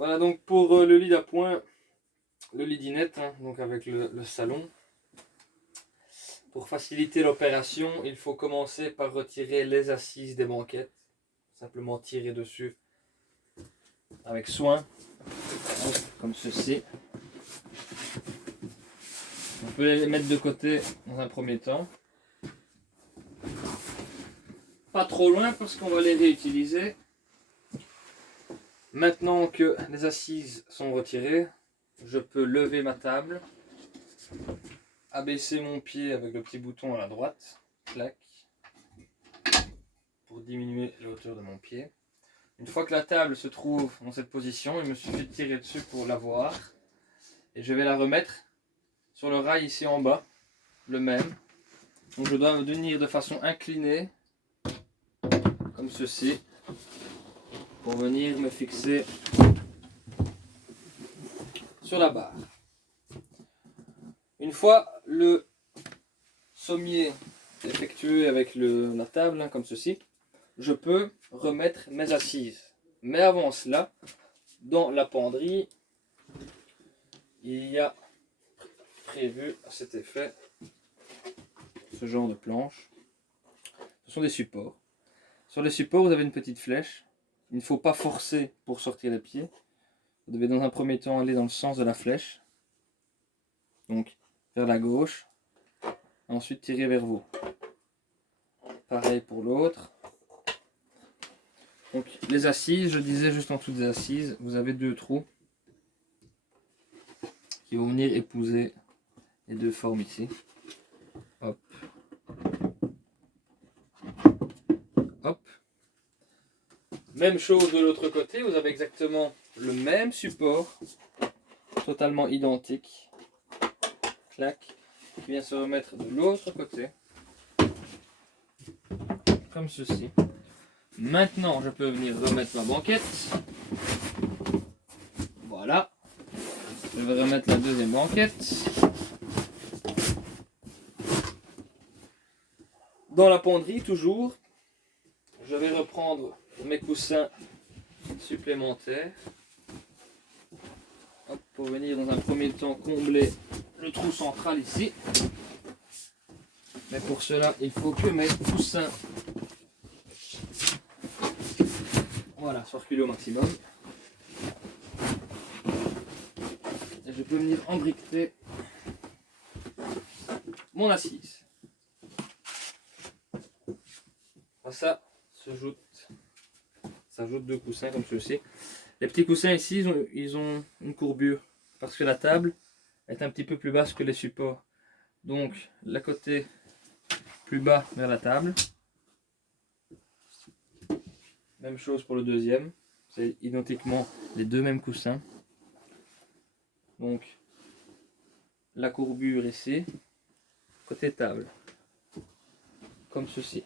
Voilà donc pour le lit d'appoint, le lit dinette, hein, donc avec le salon. Pour faciliter l'opération, il faut commencer par retirer les assises des banquettes. Simplement tirer dessus avec soin, comme ceci. On peut les mettre de côté dans un premier temps. Pas trop loin parce qu'on va les réutiliser. Maintenant que les assises sont retirées, je peux lever ma table, abaisser mon pied avec le petit bouton à la droite, clac, pour diminuer la hauteur de mon pied. Une fois que la table se trouve dans cette position, il me suffit de tirer dessus pour la voir. Et je vais la remettre sur le rail ici en bas, le même. Donc je dois venir de façon inclinée, comme ceci, pour venir me fixer sur la barre. Une fois le sommier effectué avec la table, hein, comme ceci, je peux remettre mes assises. Mais avant cela, dans la penderie, il y a prévu à cet effet ce genre de planche. Ce sont des supports. Sur les supports, vous avez une petite flèche. Il ne faut pas forcer pour sortir les pieds. Vous devez dans un premier temps aller dans le sens de la flèche. Donc vers la gauche. Ensuite tirer vers vous. Pareil pour l'autre. Donc les assises, je disais juste en dessous des assises, vous avez deux trous qui vont venir épouser les deux formes ici. Hop. Hop. Même chose de l'autre côté, vous avez exactement le même support, totalement identique. Clac. Qui vient se remettre de l'autre côté. Comme ceci. Maintenant, je peux venir remettre ma banquette. Voilà. Je vais remettre la deuxième banquette. Dans la penderie, toujours, je vais reprendre mes coussins supplémentaires. Hop, pour venir dans un premier temps combler le trou central ici. Mais pour cela, il faut que mes coussins soient reculés au maximum. Et je peux venir embriqueter mon assise. À ça s'ajoute deux coussins comme ceci. Les petits coussins ici, ils ont une courbure parce que la table est un petit peu plus basse que les supports. Donc, le côté plus bas vers la table. Même chose pour le deuxième. C'est identiquement les deux mêmes coussins. Donc, la courbure ici, côté table. Comme ceci.